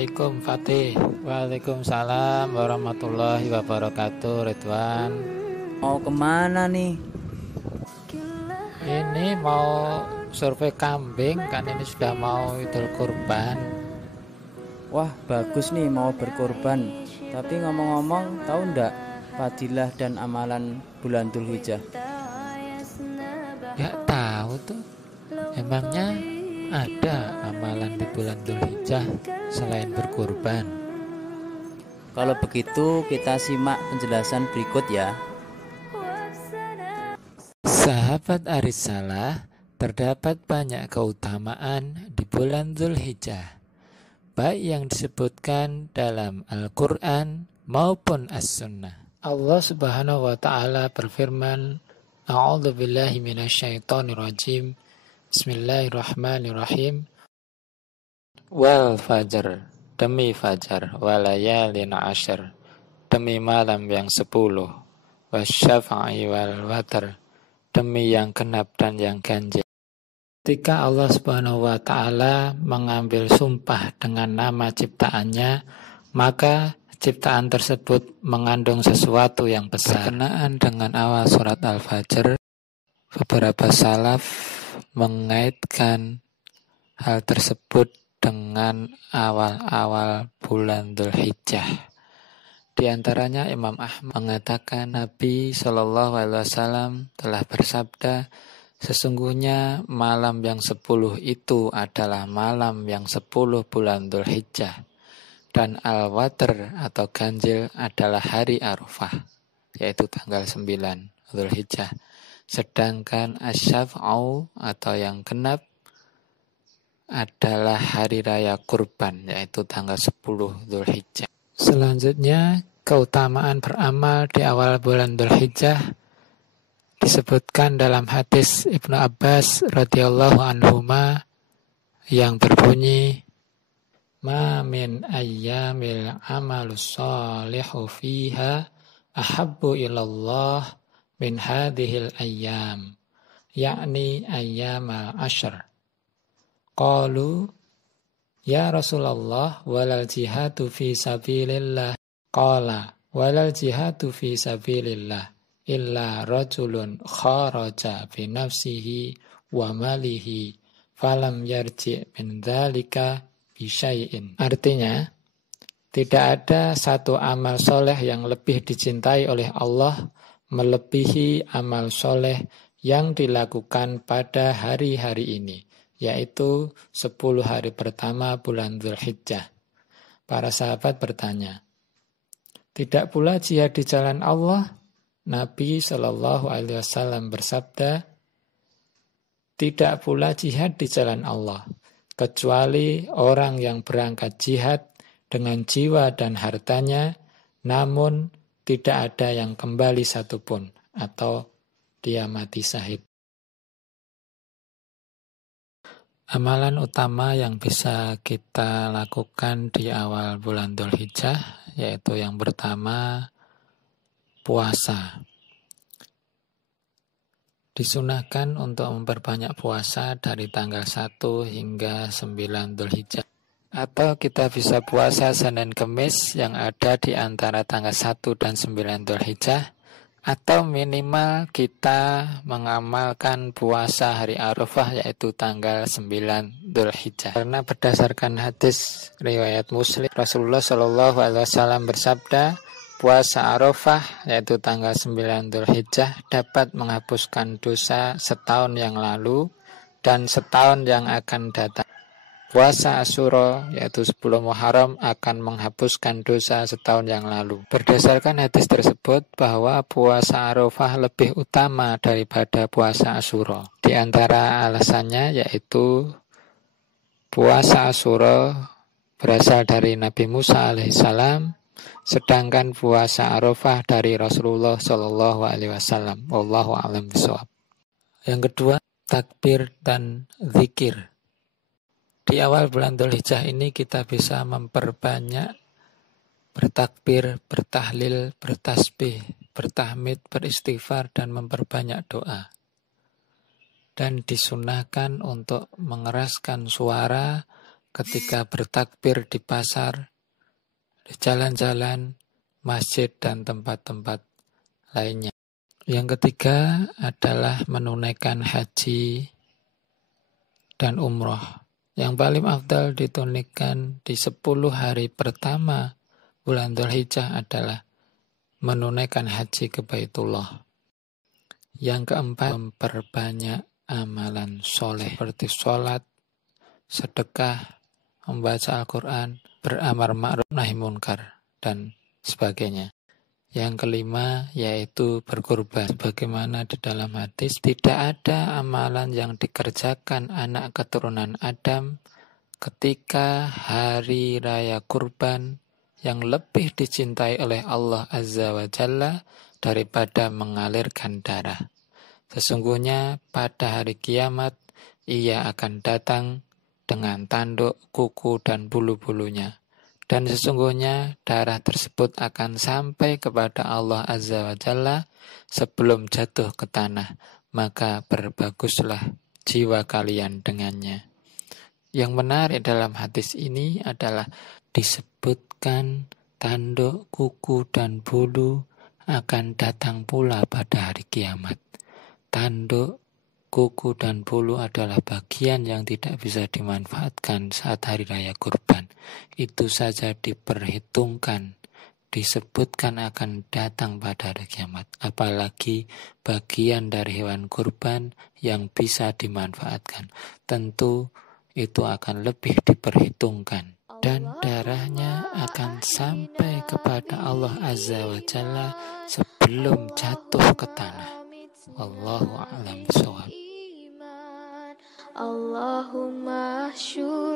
Assalamualaikum Fatih. Waalaikumsalam warahmatullahi wabarakatuh Ridwan. Mau kemana nih? Ini mau survei kambing kan, ini sudah mau Idul Kurban. Wah, bagus nih mau berkorban. Tapi ngomong-ngomong, tahu ndak fadilah dan amalan bulan Dzulhijjah? Gak tahu tuh. Emangnya ada amalan di bulan Dzulhijjah selain berkurban? Kalau begitu kita simak penjelasan berikut ya. Sahabat Arisalah, terdapat banyak keutamaan di bulan Dzulhijjah, baik yang disebutkan dalam Al-Quran maupun As-Sunnah. Allah Subhanahu wa Ta'ala berfirman, A'udzu billahi minasyaitonir rajim. Bismillahirrahmanirrahim. Wal fajr, demi fajar, walayalin ashar, demi malam yang 10, wasyafa'i wal watr, demi yang genap dan yang ganjil. Ketika Allah Subhanahu wa Ta'ala mengambil sumpah dengan nama ciptaannya, maka ciptaan tersebut mengandung sesuatu yang besar. Berkenaan dengan awal surat Al-Fajr, beberapa salaf mengaitkan hal tersebut dengan awal-awal bulan Dzulhijjah. Di antaranya Imam Ahmad mengatakan Nabi Shallallahu Alaihi Wasallam telah bersabda, sesungguhnya malam yang 10 itu adalah malam yang 10 bulan Dzulhijjah, dan al-watr atau ganjil adalah hari Arafah, yaitu tanggal 9 Dzulhijjah. Sedangkan asyaf'u atau yang genap adalah hari raya kurban, yaitu tanggal 10 Dzulhijjah. Selanjutnya, keutamaan beramal di awal bulan Dzulhijjah disebutkan dalam hadis Ibnu Abbas radhiyallahu anhuma yang berbunyi, ma min ayyamil amalus shalihu fiha ahabbu ilallah min hadhil ayyam, yakni ayyamal ashr. Qalu ya Rasulullah walal jihadu fi sabilillah. Qala walal jihadu fi sabilillah illa rajulun kharaja bi nafsihi wa malihi falam yarji' min dzalika bi syai'in. Artinya, tidak ada satu amal soleh yang lebih dicintai oleh Allah melebihi amal soleh yang dilakukan pada hari-hari ini, yaitu 10 hari pertama bulan Dzulhijjah. Para sahabat bertanya, tidak pula jihad di jalan Allah? Nabi Shallallahu Alaihi Wasallam bersabda, tidak pula jihad di jalan Allah, kecuali orang yang berangkat jihad dengan jiwa dan hartanya, namun tidak ada yang kembali satupun, atau dia mati syahid. Amalan utama yang bisa kita lakukan di awal bulan Dzulhijjah, yaitu yang pertama, puasa. Disunahkan untuk memperbanyak puasa dari tanggal 1 hingga 9 Dzulhijjah. Atau kita bisa puasa Senin Kemis yang ada di antara tanggal 1 dan 9 Dzulhijjah. Atau minimal kita mengamalkan puasa hari Arafah yaitu tanggal 9 Dzulhijjah. Karena berdasarkan hadis riwayat Muslim, Rasulullah Shallallahu Alaihi Wasallam bersabda, puasa Arafah yaitu tanggal 9 Dzulhijjah dapat menghapuskan dosa setahun yang lalu dan setahun yang akan datang. Puasa Asyura yaitu 10 Muharram akan menghapuskan dosa setahun yang lalu. Berdasarkan hadis tersebut bahwa puasa Arafah lebih utama daripada puasa Asyura. Di antara alasannya yaitu puasa Asyura berasal dari Nabi Musa alaihissalam, sedangkan puasa Arafah dari Rasulullah Shallallahu Alaihi Wasallam. Wallahu a'lam bishawab. Yang kedua, takbir dan zikir. Di awal bulan Dzulhijjah ini kita bisa memperbanyak bertakbir, bertahlil, bertasbih, bertahmid, beristighfar, dan memperbanyak doa. Dan disunahkan untuk mengeraskan suara ketika bertakbir di pasar, di jalan-jalan, masjid, dan tempat-tempat lainnya. Yang ketiga adalah menunaikan haji dan umroh. Yang paling afdal ditunaikan di 10 hari pertama bulan Dzulhijjah adalah menunaikan haji ke Baitullah. Yang keempat, memperbanyak amalan soleh seperti sholat, sedekah, membaca Al-Quran, beramar ma'ruf nahi munkar, dan sebagainya. Yang kelima yaitu berkurban. Bagaimana di dalam hadis, tidak ada amalan yang dikerjakan anak keturunan Adam ketika hari raya kurban yang lebih dicintai oleh Allah Azza wa Jalla daripada mengalirkan darah. Sesungguhnya pada hari kiamat ia akan datang dengan tanduk, kuku, dan bulu-bulunya. Dan sesungguhnya darah tersebut akan sampai kepada Allah Azza wa Jalla sebelum jatuh ke tanah. Maka berbaguslah jiwa kalian dengannya. Yang menarik dalam hadis ini adalah disebutkan tanduk, kuku, dan bulu akan datang pula pada hari kiamat. Tanduk, kuku, dan bulu adalah bagian yang tidak bisa dimanfaatkan saat hari raya kurban. Itu saja diperhitungkan, disebutkan akan datang pada hari kiamat. Apalagi bagian dari hewan kurban yang bisa dimanfaatkan. Tentu itu akan lebih diperhitungkan. Dan darahnya akan sampai kepada Allah Azza wa Jalla sebelum jatuh ke tanah. Wallahu a'lam bishawab. Allahumma syur